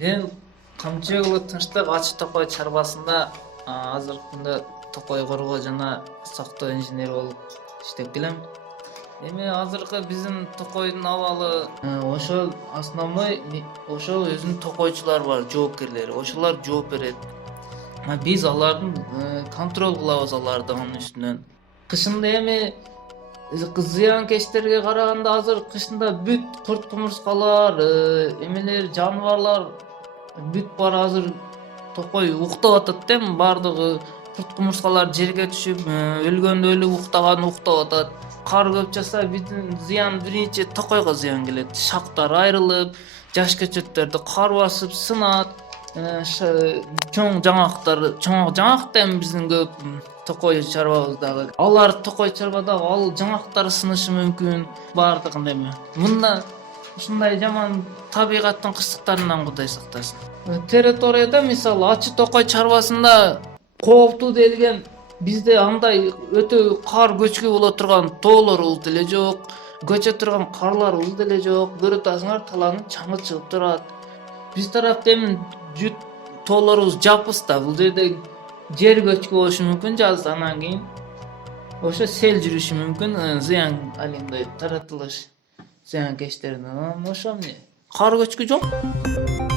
Мен камчыбек тынчтык ачык токой чарбасында азыркы күндө токой коргоо жана сактоо инженери болуп иштеп келем. Эми азыркы биздин токойдун абалы ошол основной ошол өзүнүн токойчулары бар, жоопкерлери. Ошолор жооп берет. Биз алардын контроль кылабыз аларды анын үстүнөн. Кышында эми зыянкечтерге караганда азыр кышында бүт курт кумурскалар, эмелер, жаныбарлар бүт бар азыр токой уктап атат да, эми бардыгы курт кумурскалар жерге түшүп, өлгөндө өлүп уктаган уктап атат. Кар көп жаса биздин зыян биринчи токойго зыян келет. Шактар айрылып, жаш көчөттөрдү кар басып сынат. Чоң жаңактар эми биздин көп токой чарбабыздагы. Алар токой чарбадагы ал жаңактары сынышы мүмкүн бардыгында эми. Мында ушундай жаман табигаттын кырсыктарынан Кудай сактасын. Территорияда мисалы ачык токой чарбасында кооптуу делген бизде андай өтө кар көчкү боло турган тоолорубуз деле жок, көчө турган карларыбыз деле жок. Көрүп атасыңар, талаанын чаңы чыгып турат. Биз тарапта эми жүт тоолорубуз жапыс да, бул жерде жер көчкү болушу мүмкүн жаз, анан кийин ошо сел жүрүшү мүмкүн, зыян алындай таратылыш зыянкечтеринен. Ошо эмне? Кар көчкү жок.